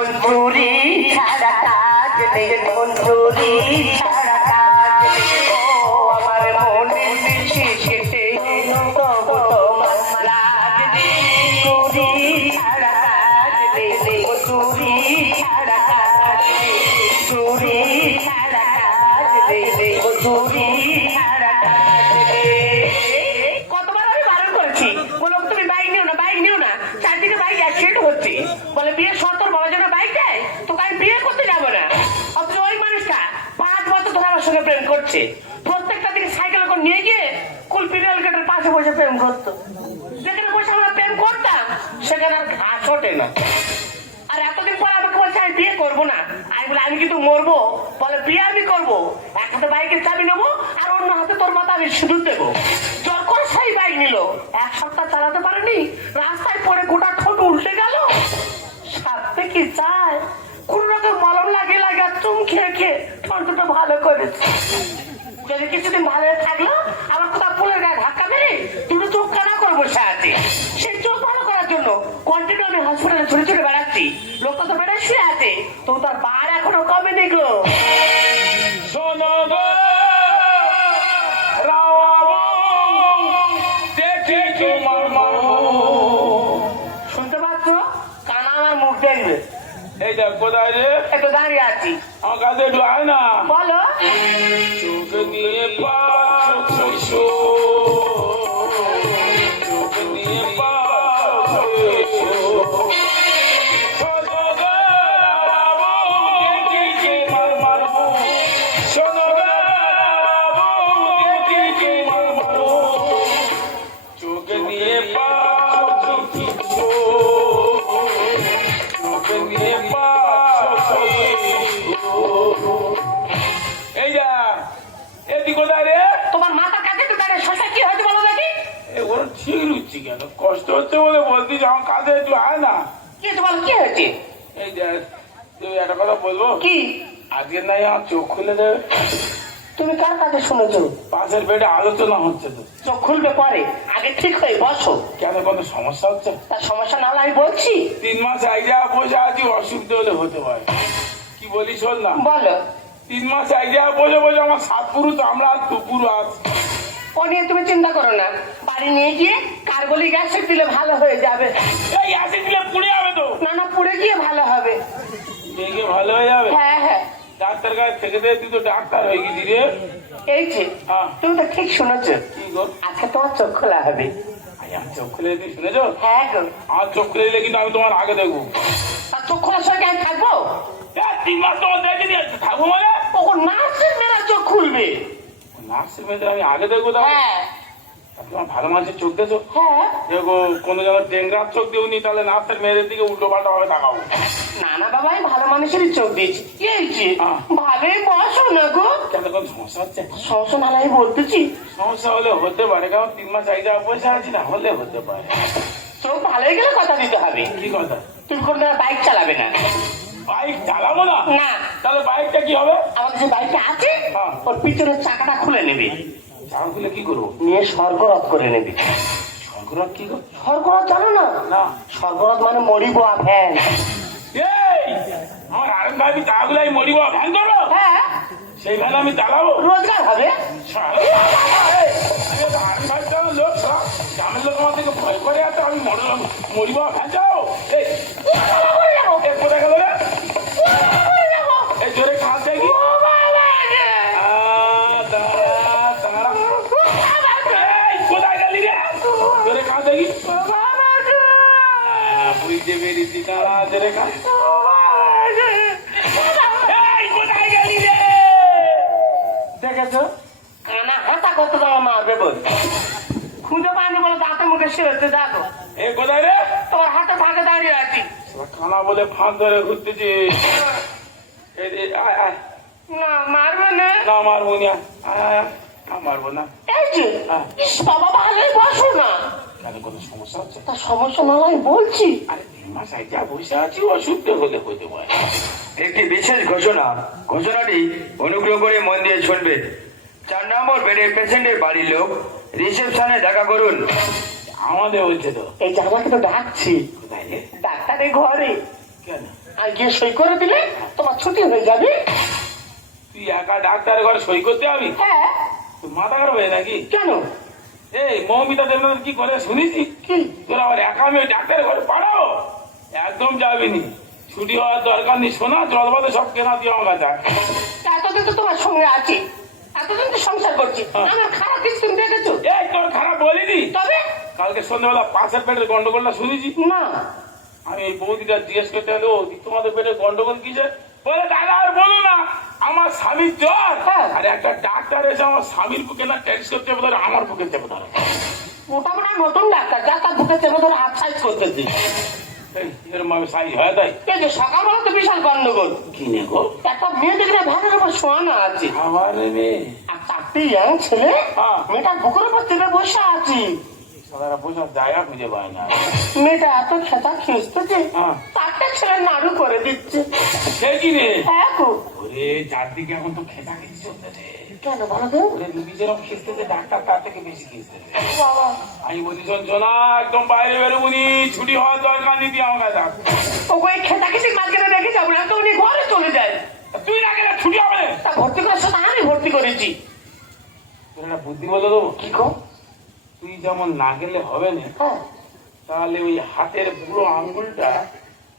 মঞ্জুরি ছাড়া কাজ নেই মঞ্জুরি ছাড়া। কিন্তু মরবো, বলে বিয়ে আমি করব। এক হাতে বাইকের চাবি নেব, আর অন্য হাতে তোর মাথা আমি সিঁদুর দেবো। যখন সেই বাইক নিল, এক সপ্তাহ চালাতে পারেনি, রাস্তায় পড়ে গোটা ঠোঁট উল্টে গেল। সাথে কি চায়? কোন রকম মলম লাগে আর চুম খেয়ে খেয়ে ঠোঁটটা ভালো করেছে। যদি কিছুদিন ভালো থাকল আবার কোথাও পুলের গায়ে ধাক্কা মেরে তুমি চোখ কানা করব বসে কন্টিনিউ আমি হসপিটালে ছুটে ছুটে বেড়াচ্ছি। লোকটা তো বেড়ে শুয়ে আছে তো তার বার এখনও কমে দেখল? শোনো শুনতে পাচ্ছ? কানা আমার মুখ দেখবে। এই দেখ কোথায় রে? একটু দাঁড়িয়ে আছি। আমার কাছে একটু আয় না। বলো। একটু আয় না। কি হয়েছে কি হয়েছে? এই দেখ তুই একটা কথা বলব? কি? আজকে নাই আমার চোখ খুলে দেবে। তুমি কার কাছে শুনেছো? পাশের বেডে আলোচনা হচ্ছে তো। চোখ খুলবে পরে? আগে ঠিক হয়ে বসো। কেন কোনো সমস্যা হচ্ছে? তার সমস্যা না হলে আমি বলছি। তিন মাস আইডিয়া বসে আছি অসুবিধা হলে হতে পারে। কি বলি শোন না? বলো। তিন মাস আইডিয়া বসে বসে আমার সাত পুরুষ আমরা দুপুর আজ ও নিয়ে তুমি চিন্তা করো না। বাড়ি নিয়ে গিয়ে কার্বলি গ্যাস দিলে ভালো হয়ে যাবে। এই আসে দিলে পুড়ে যাবে তো। না না পুড়ে গিয়ে ভালো হবে। দেখে ভালো হয়ে যাবে? হ্যাঁ হ্যাঁ। ডাক্তার কাছে থেকে দে তুই তো ডাক্তার হয়ে গেলি রে। এই যে হ্যাঁ। তুমি তো ঠিক শুনেছো। আজকে তোমার চোখ খোলা হবে। চোখ খুলে দিই শুনেছো? হ্যাঁ গো। আমার চোখ খুলে দিলে কিন্তু আমি তোমার আগে দেখব। আর চোখ খোলার কি আমি থাকব? তিন মাস তোমার দেখে দিয়ে থাকব মানে? ও নার্সের মেয়েরা চোখ খুলবে। নার্সের মেয়েদের আমি আগে দেখব তাহলে? হ্যাঁ। তোমার ভালো মানুষের চোখ দেছো হ্যাঁ। দেখো কোনো যেন ডেঙ্গার চোখ দিওনি তাহলে নার্সের মেয়েদের দিকে উল্টো পাল্টা ভাবে তাকাবো। না না বাবা আমি ভালো মানুষেরই চোখ দিয়েছি। কি হয়েছে? হ্যাঁ। ভালোই বসো না গো। কেন কোনো সমস্যা হচ্ছে? সমস্যা না আমি বলতেছি। সমস্যা হলে হতে পারে কারণ তিন মাস আগে পয়সা আছি না হলে হতে পারে। চোখ ভালো হয়ে গেলে কথা দিতে হবে। কি কথা? তুমি কোনো বাইক চালাবে না। বাইক চালাবো না? না। তাহলে বাইকটা কি হবে? আমাদের যে বাইকটা আছে। হ্যাঁ। ওর পিছনের চাকাটা খুলে নেবে। চাল খুলে কি করব? নিয়ে স্বর্গরথ করে নেবে। শঙ্করক কি করব? স্বর্গরথ জানো না? না। স্বর্গরথ মানে মরিব ভ্যান। এই! আমার আরেক ভাই চাগুলাই মরিব ভ্যান করব? হ্যাঁ। সেই ভ্যান আমি চালাবো। রোজগার হবে? লোক সব গ্রামের লোক আমার থেকে ভয় করে আছে। আমি মরিব ভ্যান যাও এই কোথায় দাঁড়া, জোরে কাঁদ। এই, কোথায় গেলি রে? দেখেছ? কানা হাতা করতে তোমার মারবে বল। খুঁজে পানি বলে দাঁতে মুখে শিরতে দেখো। এ, কোথায় রে? তোমার হাতে ফাঁকে দাঁড়িয়ে আছি। কানা বলে ফাঁক ধরে ঘুরতেছি। না মারবে না। না মারবো না। মারবো না। এই যে হ্যাঁ। বাবা ভালোই বসো না। কেন সমস্যা হচ্ছে? তার সমস্যা না হয় বলছি। আরে তিন যা বসে আছি অসুস্থ হলে হতে পারে। একটি বিশেষ ঘোষণা ঘোষণাটি অনুগ্রহ করে মন দিয়ে শুনবে। চার নম্বর বেডের পেশেন্টের বাড়ির লোক রিসেপশনে দেখা করুন। আমাদের বলছে তো। এই যে আমাকে তো ডাকছি। ডাক্তারের ঘরে। কেন? আর গিয়ে সই করে দিলে তোমার ছুটি হয়ে যাবে। তুই একা ডাক্তারের ঘরে সই করতে যাবি? হ্যাঁ। মাথা খারাপ হয়ে নাকি? কেন? এই মৌমিতা দেবনাথ কি করে শুনেছি কি? তোরা আবার একা আমি ওই ডাক্তারের ঘরে পাঠাও একদম যাবি নি ছুটি হওয়ার দরকার নেই। শোনা জলবাদে সব কেনা দিয়ে আমার কাছে এতদিন তো তোমার সঙ্গে আছি। এতদিন তো সংসার করছি। হ্যাঁ। আমার খারাপ কিছু তুমি দেখেছ? এই তোর খারাপ বলিনি? তবে? কালকে সন্ধ্যাবেলা পাশের পেটের গন্ডগোলটা শুনেছি। না। আমি বৌদিটা জিজ্ঞেস করতে হলো তোমাদের পেটে গন্ডগোল কিসে বলে দাদা আর বলো না আমার স্বামীর জ্বর। হ্যাঁ। আর একটা ডাক্তার এসে আমার স্বামীর বুকে না টেস্ট করতে ধরে আমার বুকে চেপে ধরে। ওটা মনে নতুন ডাক্তার যা তার বুকে চেপে ধরে হাত সাইজ করতেছি। এই, হয় সকালবেলা তো বিশাল গন্ডগোল। কিনে গো? একটা মেয়ে দেখলে ভ্যানের উপর শোয়ানো আছে। আমার মেয়ে। আর চারটি ইয়াং ছেলে মেয়েটা মেয়েটার বুকের উপর চেপে বসে আছি। সাদারা বোঝার জায়গা খুঁজে পায় না। মেয়েটা এত খেতা খিঁচতেছে হ্যাঁ। চারটে ছেলে নাড়ু করে দিচ্ছে। সে কি রে? হ্যাঁ ওরে চারদিকে এখন তো খেতা খেতে চলতেছে কেন বলো তো? ওরে রুগী যেরকম খিস্তেছে ডাক্তার তার থেকে বেশি খিস্তেছে আমি বলি শোন শোনা একদম বাইরে বেরোবনি ছুটি হওয়ার দরকার আমার কাছে খেতা খেতে মাঝখানে রেখে যাব না তো উনি ঘরে চলে যায়। তুই না গেলে ছুটি হবে? তা ভর্তি করার সময় আমি ভর্তি করেছি। তোর একটা বুদ্ধি বলে দেবো? কি গো? তুই যেমন না গেলে হবে না হ্যাঁ। তাহলে ওই হাতের বুড়ো আঙ্গুলটা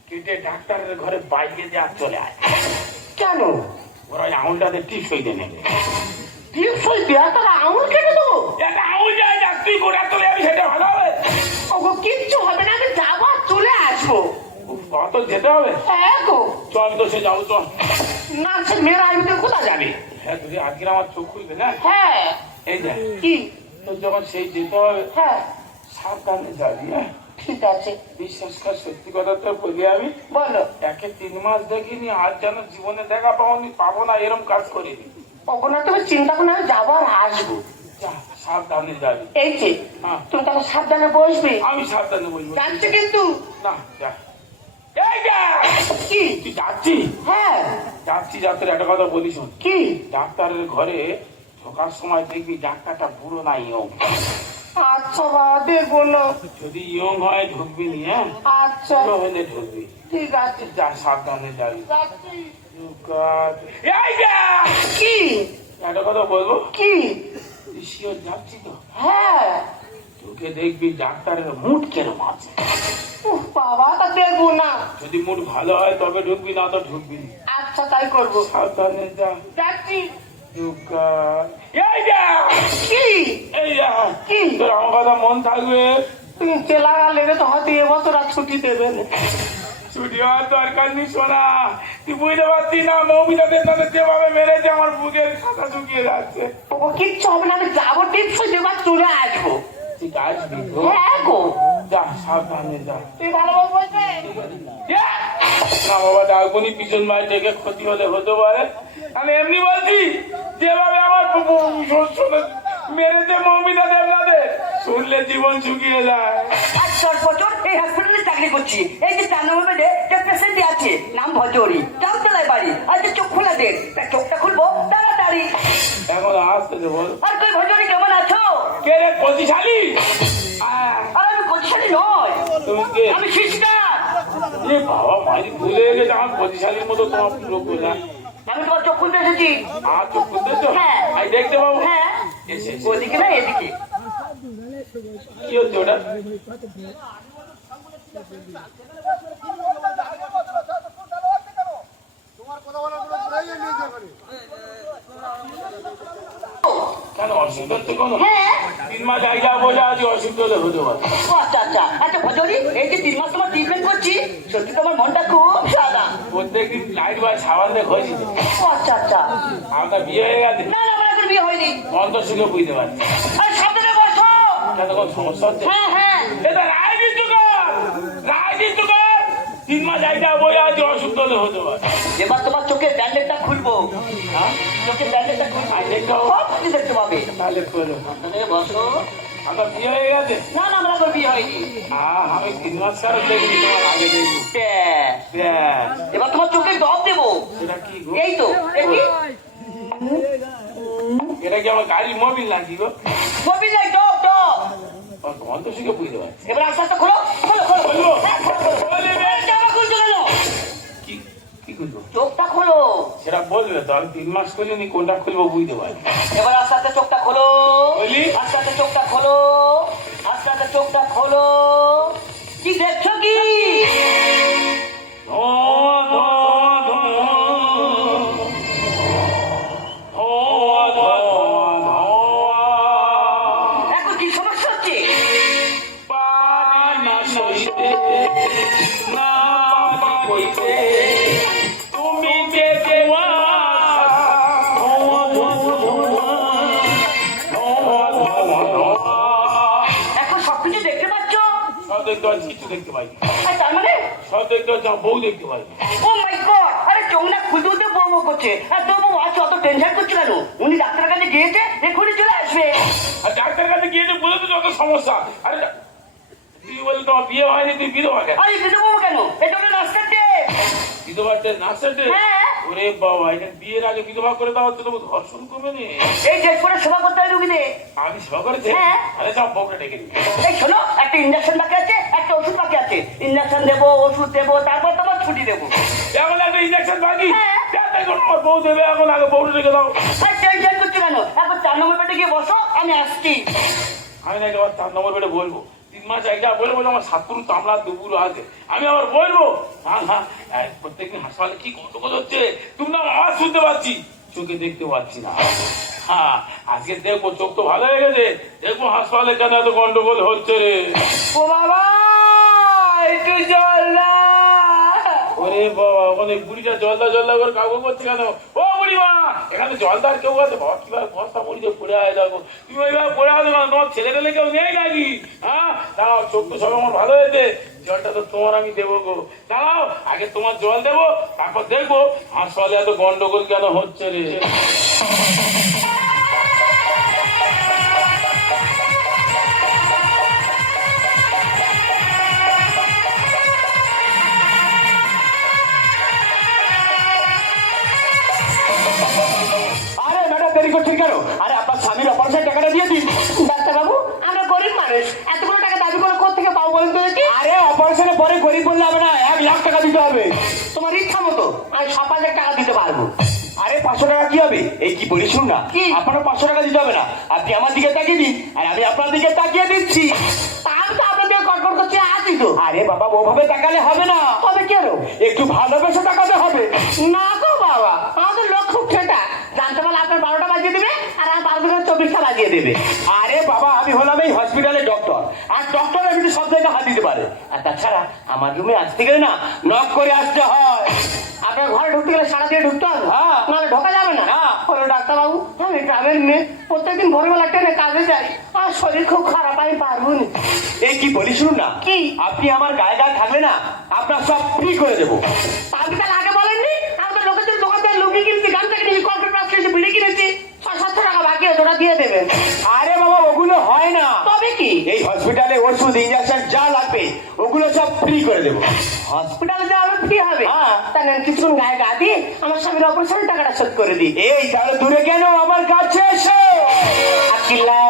কেটে ডাক্তারের ঘরে বাইরে দিয়ে আর চলে আয়। কেন? ওরা ওই আঙুলটাতে টিপ সইতে নেবে। টিপসই দেওয়া তার আঙুল কেটে দেবো? একটা আঙুল যায় যাক তুই গোটা চলে যাবি সেটা ভালো হবে। ওগো কিচ্ছু হবে না আমি যাব চলে আসব। কত যেতে হবে। হ্যাঁ গো। চল তো সে যাব চল। না সে মেয়েরা আমি তো কোথায় যাবে? হ্যাঁ তুই আজকে আমার চোখ খুলবে না? হ্যাঁ। এই দেখ। কি? তোর যখন সেই যেতে হবে হ্যাঁ। সাবধানে যাবি হ্যাঁ ঠিক আছে। বিশ্বাস কর সত্যি কথা তো বলি আমি। বলো। একে তিন মাস দেখিনি আর যেন জীবনে দেখা পাওনি পাবো না এরম কাজ করিনি। ওগো না তুমি চিন্তা করো আমি যাব আর আসব। সাবধানে যাবি এই যে। তুমি তাহলে সাবধানে বসবে। আমি সাবধানে বলব যাচ্ছে কিন্তু। না যা। কি? তুই যাচ্ছি হ্যাঁ। যাচ্ছি ডাক্তার একটা কথা বলি শোন। কি? ডাক্তারের ঘরে ঢোকার সময় দেখবি ডাক্তারটা বুড়ো না ইয়ং। আচ্ছা বাবা দেখব না যদি ইয়ং হয় ঢুকবি নি হ্যাঁ? আচ্ছা। হলে ঢুকবি। ঠিক আছে। যা সাবধানে যাবি। কি? একটা কথা বলব? কি? শিওর যাচ্ছি তো? হ্যাঁ। তোকে দেখবি ডাক্তারের মুড কেরম আছে। বাবা তা দেখব না। যদি মুড ভালো হয় তবে ঢুকবি না তো ঢুকবি আচ্ছা তাই করব। সাবধানে যা। যাচ্ছি। দুর্গা এই যা! কি? এই যা! কি? তোর আমার কথা মন থাকবে? তুমি চেলা তো হয়তো এবছর আর ছুটি দেবে ছুটি হওয়ার দরকার নেই সোনা। তুই বুঝতে পারছি না মৌমিতা দেবনাথের যেভাবে মেরেছে আমার বুকের খাতা শুকিয়ে যাচ্ছে। ও কিচ্ছু হবে না আমি যাব টিপসই দেবার চলে আসব। ঠিক আসবি হ্যাঁ গো। যা সাবধানে যা। তুই ভালোভাবে বলবে না বাবা ডাকবনি পিছন মায়ের থেকে ক্ষতি হলে হতে পারে। আমি এমনি বলছি যেভাবে আমার মেরেছে মৌমিতা দেবনাথের শুনলে জীবন শুকিয়ে যায়। আজ দশ বছর এই হসপিটালে চাকরি করছি। এই যে চার নম্বর বেডে যে পেশেন্ট আছে নাম ভজরি। চামতলায় বাড়ি আজ চোখ খোলা দেখ তার চোখটা খুলবো তাড়াতাড়ি। এখন আসতে দে বল আর তুই ভজরি কেমন আছো? কে রে পজিশালী আর আমি কোথায় নয় তুমি কে? আমি এ বাবা মাঝি ভুলে গেছে আমার পজিশালীর মতো তোমার পুরো গোলা। আমি তোমার চোখ খুলতে এসেছি আর খুলতেছো হ্যাঁ। দেখতে পাবো হ্যাঁ। ওদিকে না এদিকে কি হচ্ছে ওটা তোমার কথা বলার কোনো প্রয়োজন নেই। কেন অসুবিধা হচ্ছে কোনো হ্যাঁ। তিন মাস আগে যা বোঝা আজ অসুবিধা হলে হতে পারে ও আচ্ছা আচ্ছা। আচ্ছা ভজরি এই যে তিন মাস তোমার ট্রিটমেন্ট করছি সত্যি তোমার মনটা খুব সাদা। প্রত্যেকদিন লাইট বা সাবান দিয়ে ঘষি ও আচ্ছা আচ্ছা। আপনার বিয়ে হয়ে গেছে। না না আমার বিয়ে হয়নি। অন্ত সুখে বুঝতে পারছি। আরে সাবধানে বসো। কেন কোনো সমস্যা হচ্ছে। হ্যাঁ হ্যাঁ। এটা রাজনীতি কর। রাজনীতি কর। তিন মাস আজ হলে হতে পারে এবার তোমার চোখের ব্যান্ডেজটা খুলবো। হ্যাঁ? চোখের ব্যান্ডেজটা খুলবো। আই দেখতে পাবো তাহলে করো বসো আপনার বিয়ে হয়ে গেছে না না আমার বিয়ে হয়নি আমি তিন মাস কারও দেখিনি তোমার আগে দেখি ব্যাস। ব্যাস, এবার তোমার চোখে ডব দেবো এটা কি গো এই তো দেখি এটা কি আমার গাড়ির মোবিল নাকি গো কবি নাই ডব ডব অন্ত সুখে বুঝতে পারছি এবার আস্তে আস্তে খোলো খোলো খোলো? হ্যাঁ, খোলো, খোলো। কি করব? চোখটা খোলো। সেটা বলবে তো আমি তিন মাস করিনি কোনটা খুলবো বুঝতে পারি। এবার আস্তে আস্তে চোখটা খোলো। আস্তে আস্তে চোখটা খোলো। আস্তে আস্তে চোখটা খোলো। কি দেখছ কি? ধোঁয়া, দেখতে পাচ্ছি, কিছু দেখতে পাই। আর তার মানে? সব দেখতে পাচ্ছি, আমার বউ দেখতে পাই। ও মাই গড আরে চোখ খুলতে খুলতে বউ বউ করছে। আর তোর বউ আজ অত টেনশন করছে কেন? উনি ডাক্তারের কাছে গিয়েছে এক্ষুনি চলে আসবে। আর ডাক্তার কাছে গিয়ে বলে তো যত সমস্যা। আরে তুই বলে তোমার বিয়ে হয়নি তুই বিধবা কেন? আরে দিতে কেন? এটা হলো রাস্তার ডে বিধবাতে নাচতে। ওরে বাবা এটা বিয়ের আগে বিধবা করে ধর্ষণ করবে নি। এই ডেট করে সেবা করতে রুগীদের। আমি সেবা করেছি? হ্যাঁ। আরে যাও বউকে ডেকে দিবি এই শোনো একটা ইঞ্জেকশন বাকি আছে একটা ওষুধ বাকি আছে। ইঞ্জেকশন দেবো ওষুধ দেবো তারপর তোমার ছুটি দেবো। এমন একটা ইঞ্জেকশন বাকি? হ্যাঁ। বউ দেবে এখন আগে বউটা ডেকে দাও। টেনশন করছ কেন? এখন চার নম্বর বেডে গিয়ে বসো আমি আসছি। আমি নাকি আবার চার নম্বর বেডে বলব। তিন মাস একটা বলে বলে আমার সাতপুর তামলা দুপুর আছে। আমি আবার বলব হ্যাঁ এই প্রত্যেকদিন হাসপাতালে কি কত কত হচ্ছে? তুমি না আওয়াজ শুনতে পাচ্ছি। চোখে দেখতে পাচ্ছি না। হ্যাঁ আজকে দেখব চোখ তো ভালো হয়ে গেছে। দেখব হাসপাতালে কেন এত গন্ডগোল হচ্ছে রে? ও বাবা একটু জল না ওরে বাবা ওখানে বুড়িটা জলদা জলদা করে কাগজ করছে কেন? ও বুড়ি মা এখানে জলদার কেউ আছে? বাবা কীভাবে বস্তা বুড়িতে পড়ে আছে দেখো। তুমি ওইভাবে পড়ে কেন? তোমার ছেলে পেলে কেউ নেই নাকি? হ্যাঁ? দাঁড়াও চোখ তো সব আমার ভালো হয়েছে। জলটা তো তোমার আমি দেবো গো। দাঁড়াও আগে তোমার জল দেবো তারপর দেখব হাসপাতালে এত গন্ডগোল কেন হচ্ছে রে? আরে ম্যাডাম দেরি করছেন কেন? আরে আপনার স্বামীর অপারেশন টাকাটা দিয়ে দিন। ডাক্তারবাবু আমরা গরিব মানুষ এতগুলো টাকা দাবি করে কোথেকে পাবো বলুন তো দেখি অপারেশনের পরে গরিব বললে হবে না এক লাখ টাকা দিতে হবে। তোমার ইচ্ছা মতো আমি সাত হাজার টাকা দিতে পারব। আরে পাঁচশো টাকা কি হবে? এই কি বলি শুন না। কি? আপনারও পাঁচশো টাকা দিতে হবে না। আপনি আমার দিকে তাকিয়ে দিন আর আমি আপনার দিকে তাকিয়ে দিচ্ছি। আমি তো আপনাদের কটকট করছি আছি তো। আরে বাবা ওভাবে তাকালে হবে না। তবে কেন একটু ভালোবেসে তাকাতে হবে। না গো বাবা আমাদের লোক খুব ঠেটা জানতে পারলে আপনার বারোটা বাজিয়ে দেবে আর আমার বারোটা করে চব্বিশটা বাজিয়ে দেবে। আরে বাবা আমি হলাম এই হসপিটালের ডক্টর আর ডক্টর এমনি সব জায়গায় হাত দিতে পারে। আর তাছাড়া আমার রুমে আসতে গেলে না নক করে আসতে হয়। আপনার ঘরে ঢুকতে গেলে সারা দিয়ে ঢুকতে হবে? হ্যাঁ। নাহলে ঢোকা যাবে না। হলো ডাক্তারবাবু আমি গ্রামের মেয়ে। প্রত্যেকদিন ভোরবেলা ট্রেনে কাজে যাই। আর শরীর খুব খারাপ আমি পারব না। এই কি বলি শুনুন না। কি? আপনি আমার গায়ে গায়ে থাকলে না আপনার সব ফ্রি করে দেবো। আপনি তাহলে আগে বলেননি? আমি তো লোকের দোকান থেকে লুঙ্গি কিনেছি গামছা কিনেছি কম্পিউটার ক্লাস কিনেছি বিড়ি কিনেছি। আছে ওটা দিয়ে দেবেন আরে বাবা ওগুলো হয় না তবে কি এই হসপিটালে ওষুধ ইঞ্জেকশন যা লাগবে ওগুলো সব ফ্রি করে দেবো হসপিটালে যাওয়া ফ্রি হবে হ্যাঁ। তাহলে কিছুক্ষণ গায়ে গা দিয়ে আমার স্বামীর অপারেশনের টাকাটা শোধ করে দিই এই তাহলে দূরে কেন আমার কাছে এসো আকিলা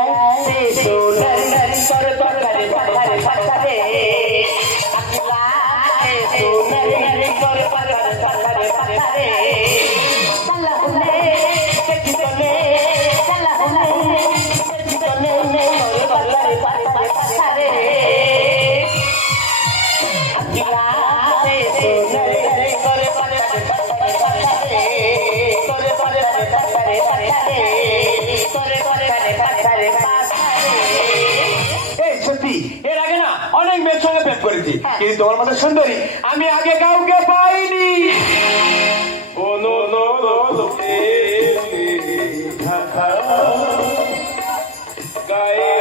সে সোনার নারী করে পাকারে পাকারে পাকারে আকিলা তোমার মতো সুন্দরী। আমি আগে কাউকে পাইনি। গায়ে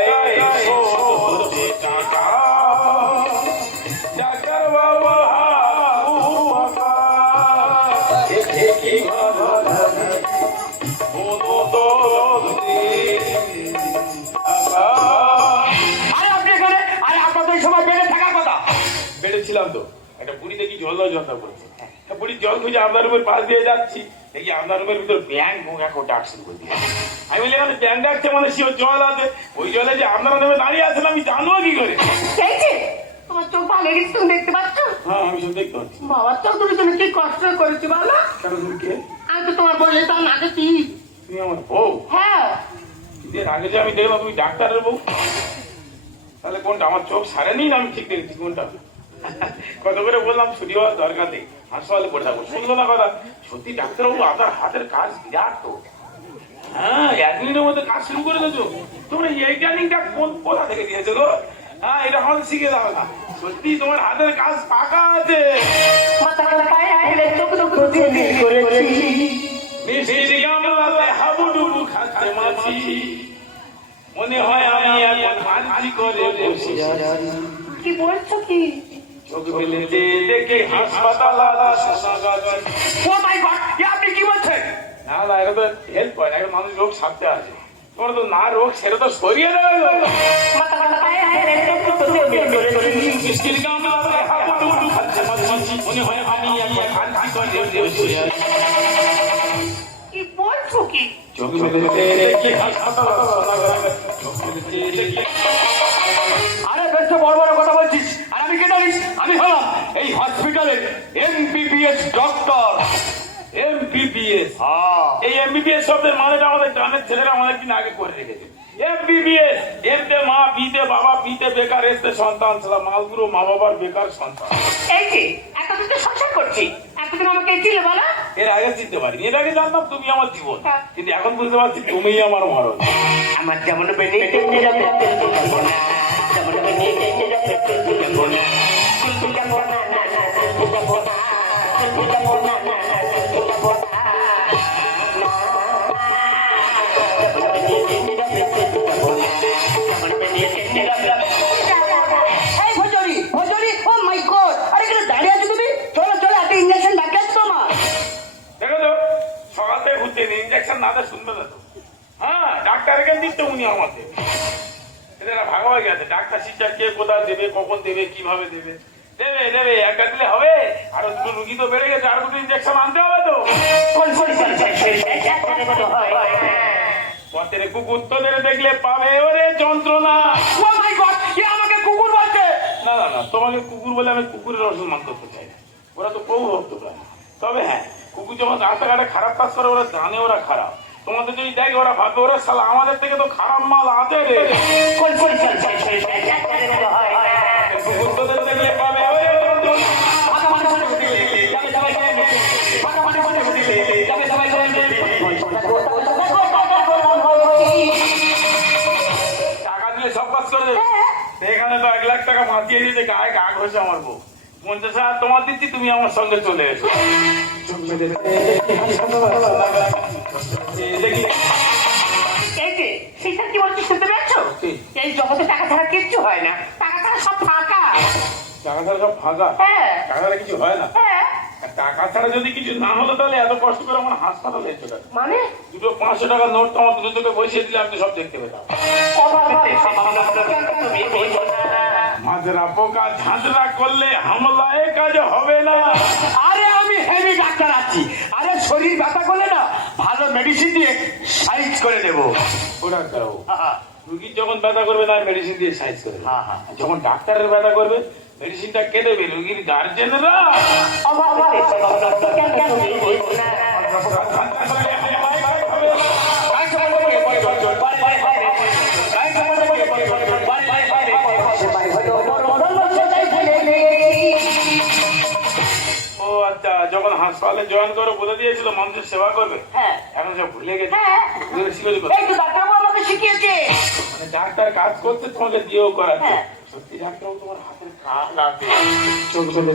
একটা বুড়ি দেখি জল দেওয়া জল খুঁজে আপনার রুমের পাশ দিয়ে যাচ্ছি। দেখি আপনার রুমের ভিতর ব্যাং গোঙা করে ডাক শুরু করে দিয়ে আমি বলি এখানে ব্যাং ডাকছে মানে সে জল আছে। ওই জলে যে আপনারা নেমে দাঁড়িয়ে আছেন আমি জানব কি করে? তোমার চোখ ভালো গেছে তুমি দেখতে পাচ্ছ? হ্যাঁ আমি সব দেখতে পাচ্ছি। বাবা তো তুমি তুমি কি কষ্ট করেছি বলো? কেন তুমি কে? আমি তো তোমার তুমি আমার বউ? হ্যাঁ। এর আগে যে আমি দেখলাম তুমি ডাক্তারের বউ। তাহলে কোনটা আমার চোখ সারেনি না আমি ঠিক দেখেছি কোনটা? কত করে বললাম ছুটি হওয়ার দরকার নেই। হাসপাতালে পড়ে থাকব শুনলো না কথা? সত্যি ডাক্তারবাবু আপনার হাতের কাজ বিরাট তো। হ্যাঁ এক মিনিটের মধ্যে কাজ শুরু করে দিয়েছ। তোমরা এই ট্রেনিংটা কোন কোথা থেকে দিয়েছ গো? হ্যাঁ এটা আমাদের শিখে দাও না। সত্যি তোমার হাতের কাজ পাকা আছে। মনে হয় আমি এখন হাঁচি করে বসে কি বলছো কি? চোখ মেলেতে দেখে হাসপাতাল। ও মাই গড আপনি কি বলছেন না না এটা তো হেল্প হয় একটা মানুষ রোগ সারতে আছে তোমার তো না রোগ সেটা তো সরিয়ে দেবে। কি বলছো কি চোখ মেলেতে দেখে হাসপাতাল আরে বেশ বড় বড় আমি হলাম এই হসপিটালের এমবিবিএস ডক্টর এমবিবিএস এই এমবিবিএস শব্দের মানেটা আমাদের গ্রামের ছেলেরা অনেকদিন আগে করে রেখেছে। এমবিবিএস এমতে মা বিতে বাবা বিতে বেকার এসতে সন্তান ছাড়া মালগুলো মা বাবার বেকার সন্তান। এই যে এতদিন তো সংসার করছি। এতদিন আমাকে দিলে বলো। এর আগে চিনতে পারিনি। এর আগে জানতাম তুমি আমার জীবন। হ্যাঁ। কিন্তু এখন বুঝতে পারছি তুমিই আমার মরণ। আমার যেমন বেনে টেনে যাবে উনি আমাদের এদের ভাগ হয়ে গেছে ডাক্তার শিক্ষা কে কোথায় দেবে কখন দেবে কীভাবে দেবে দেবে দেবে একটা দিলে হবে আরও দুটো রুগী তো বেড়ে গেছে আরও দুটো ইঞ্জেকশন আনতে হবে তো পথের কুকুর তোদের দেখলে পাবে ওরে যন্ত্রণা ও মাই গড এ আমাকে কুকুর বলছে না না না তোমাকে কুকুর বলে আমি কুকুরের অসম্মান করতে চাই না। ওরা তো প্রভু ভক্ত তবে হ্যাঁ কুকুর যখন রাস্তাঘাটে খারাপ কাজ করে ওরা জানে ওরা খারাপ তোমাদের যদি দেখে ওরা ভাববে ওরা সালা আমাদের থেকে তো খারাপ মাল আছে রে দেখলে পাবে টাকা সব কাজ করে দেবে এখানে তো এক লাখ টাকা মাতিয়ে দিয়েছে গায়ে গা ঘষে আমার বউ পঞ্চাশ হাজার তোমার দিচ্ছি তুমি আমার সঙ্গে চলে এসো। সেটা কি? বলছি শুনতে পাচ্ছ এই জগতে টাকা ছাড়া কিচ্ছু হয় না। টাকা ছাড়া সব ফাঁকা। টাকা ছাড়া সব ফাঁকা? হ্যাঁ। টাকা ছাড়া কিছু হয় না? হ্যাঁ। টাকা ছাড়া যদি কিছু না হতো তাহলে এত কষ্ট করে আমার হাসপাতালে যেতে মানে? দুটো পাঁচশো টাকার নোট তো আমার দুটো চোখে বসিয়ে দিলে আমি সব দেখতে পেতাম। মাজরা পোকা ঝাঁঝরা করলে হামলায় কাজ হবে না আরে আমি হেভি ডাক্তার আছি আরে শরীর ব্যথা করলে না ভালো মেডিসিন দিয়ে সাইজ করে দেবো ও ডাক্তার রুগীর যখন ব্যথা করবে তার মেডিসিন দিয়ে সাইজ করে। হ্যাঁ, হ্যাঁ। যখন ডাক্তারের ব্যথা করবে মেডিসিনটা কে দেবে রুগীর গার্জেনরা হাসপাতালে জয়েন করে বলে দিয়েছিল মানুষের সেবা করবে। হ্যাঁ। এখন সব ভুলে গেছে। হ্যাঁ। ডাক্তারবাবু আমাকে শিখিয়েছে। মানে ডাক্তার কাজ করতে তোমাকে দিয়েও করাচ্ছে। হ্যাঁ। সত্যি ডাক্তারবাবু তোমার হাতের কাজ আছে চোখ চলে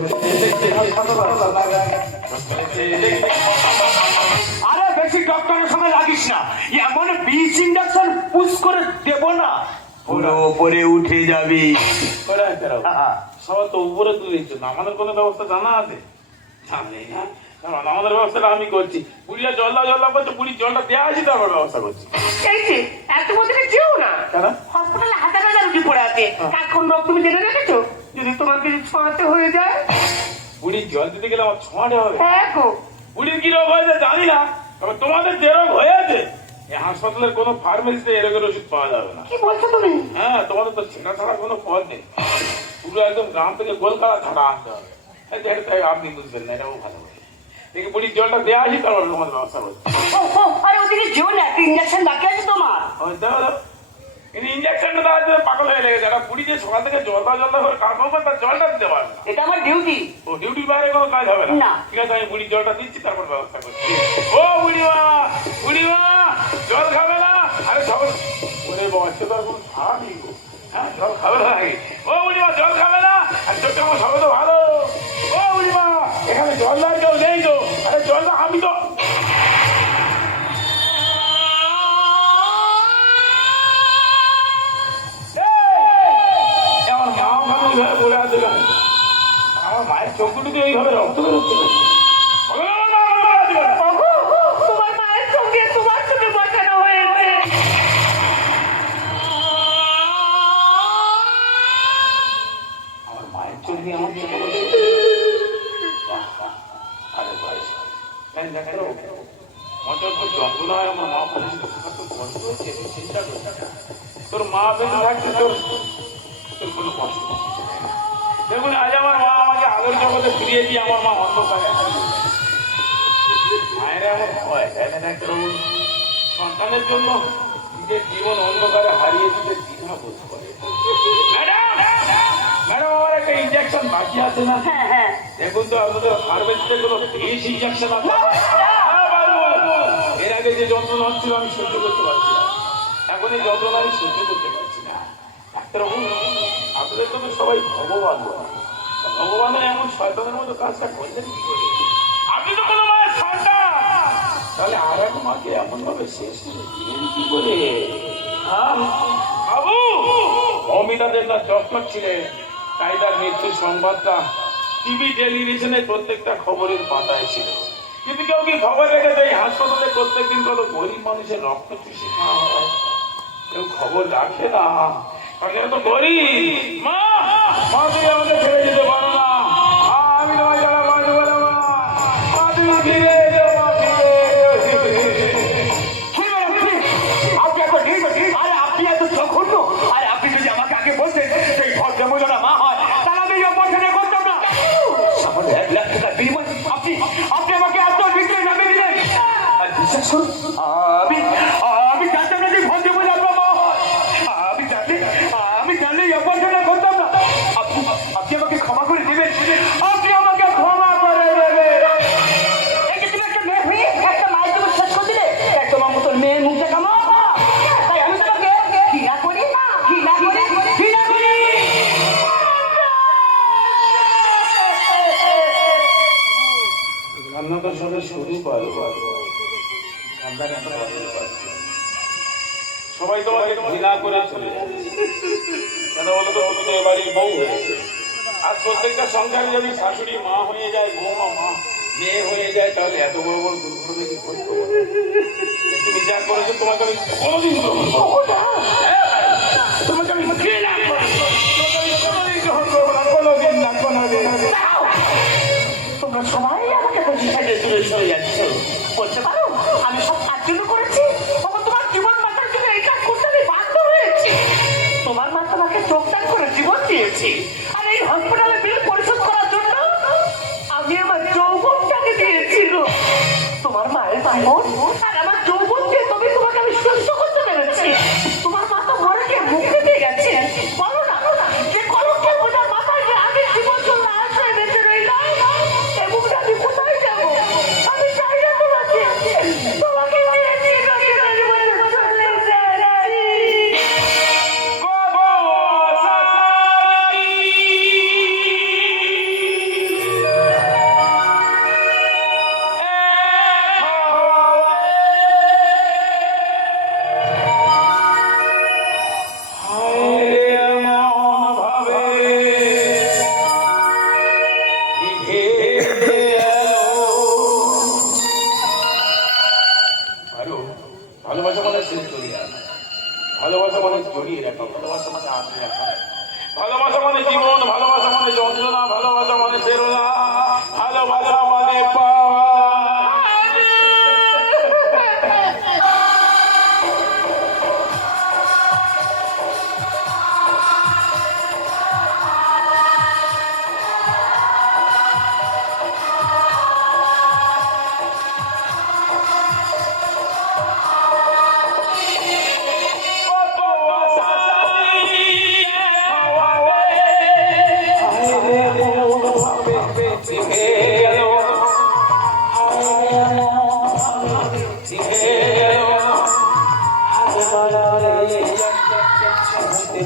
আরে বেশি ডক্টরের সঙ্গে লাগিস না। এমন বিষ ইঞ্জেকশন পুশ করে দেব না। পুরো উপরে উঠে যাবি। ও সবার তো উপরে তুলেছ না আমাদের কোনো ব্যবস্থা জানা আছে? জানি না কারণ আমাদের ব্যবস্থাটা আমি করছি। বুড়িয়া জল্লা জল্লা করছে বুড়ির জলটা দেওয়া আছে তারপর ব্যবস্থা করছি। এই যে এত বছরে যেও না। কেন? হসপিটালে হাজার হাজার রুগী পড়ে আছে। কার কোন রোগ তুমি জেনে রেখেছো? যদি তোমার কিছু ছোঁয়াতে হয়ে যায়। বুড়ির জল দিতে গেলে আমার ছোঁয়াটে হবে। হ্যাঁ গো। বুড়ির কি রোগ হয়েছে জানি না তবে তোমাদের যে রোগ হয়েছে এই হাসপাতালের কোনো ফার্মেসিতে এ রোগের ওষুধ পাওয়া যাবে না। কি বলছো তুমি? হ্যাঁ তোমাদের তো ছেঁকা ছাড়া কোনো পথ নেই। পুরো একদম গ্রাম থেকে গোলকালা ছাড়া আনতে হবে। আপনি বুঝবেন না এটাও ভালো দেখি বুড়ির জলটা দেওয়া আছে তারপর তোমার ব্যবস্থা করছি। আরে ওদিকে না একটা ইঞ্জেকশন বাকি আছে তোমার। দাও ইঞ্জেকশনটা পাগল হয়ে লেগেছে। একটা বুড়ি যে সকাল থেকে জলটা জলটা করে কাজ করবে তার জলটা দিতে পারবে এটা আমার ডিউটি ও ডিউটির বাইরে কোনো কাজ হবে না। না। ঠিক আছে আমি বুড়ির জলটা দিচ্ছি তারপর ব্যবস্থা করছি। ও বুড়ি মা বুড়ি মা জল খাবে না? আরে সবাই ওরে তো। হ্যাঁ জল খাবে না ও বুড়ি মা জল খাবে না? আর চোখটা আমার সবে তো ভালো। বুড়ি এখানে জল দেওয়ার কেউ নেই তো। আরে জল না, আমি তো আমার মায়ের চোখগুলিতে এইভাবে রক্ত বেরোচ্ছে। ইঞ্জেকশন বাকি আছে না? হ্যাঁ হ্যাঁ। দেখুন তো আপনাদের ফার্মেসিতে কোনো ফিস ইঞ্জেকশন আছে। হ্যাঁ, এর আগে যে যন্ত্রণা হচ্ছিল আমি সহ্য করতে পারছি না। এখন এই যন্ত্রণা আমি সহ্য করতে পারছি না। ডাক্তারবাবু আপনাদের তো সবাই ভগবান। ভগবানের এমন শয়তানের মতো কাজটা করলেন কি করে? আপনি তো কোনো মায়ের সন্তান। তাহলে আর এক মাকে এমন ভাবে শেষ করে দিলেন কি করে? হ্যাঁ? বাবু অমিতা দেবনাথ ডক্টর ছিলেন তার মৃত্যুর সংবাদটা টিভি টেলিভিশনে প্রত্যেকটা খবরের পাতায় ছিল। কিন্তু কেউ কি খবর রেখে দেয় হাসপাতালে প্রত্যেকদিন কত গরিব মানুষের রক্ত চুষে কেউ খবর রাখে না। তো গরিব! মা! মা, তুমি আমাকে ছেড়ে যেতে পারো তো সবে শুরু পারো। সবাই তোমাকে ঘৃণা করে চলে কেন বলো তো তুমি তো এবারই বউ হয়েছে আর প্রত্যেকটা সংসারে যদি শাশুড়ি মা হয়ে যায় বৌমা মা মেয়ে হয়ে যায় তাহলে এত বড় বড় দুর্ঘটনা কি বলো? তুমি যা করেছ তোমাকে আমি কোনোদিন তোমাকে আমি ঘৃণা করব। তোমাকে আমি কোনোদিন গ্রহণ করব না, কোনোদিন না, কোনোদিন। তোমরা সবাই আমাকে খুশি সাইডে দূরে বলতে পারো, আমি সব জন্য করেছি? তখন তোমার জীবন বাঁচার জন্য এই কাজ করতে আমি বাধ্য হয়েছি। তোমার মা তোমাকে যোগদান করে জীবন দিয়েছি। আর এই হসপিটালে বিল পরিশোধ করার জন্য আমি আমার যৌবনটাকে দিয়েছি গো। তোমার মায়ের জীবন আর ভালোবাসা মানে জড়িয়ে রাখা, ভালোবাসা মানে আঁকড়ে রাখা। ভালোবাসা মানে জীবন, ভালোবাসা মানে যন্ত্রণা, ভালোবাসা মানে প্রেরণা। ভালোবাসা মানে পা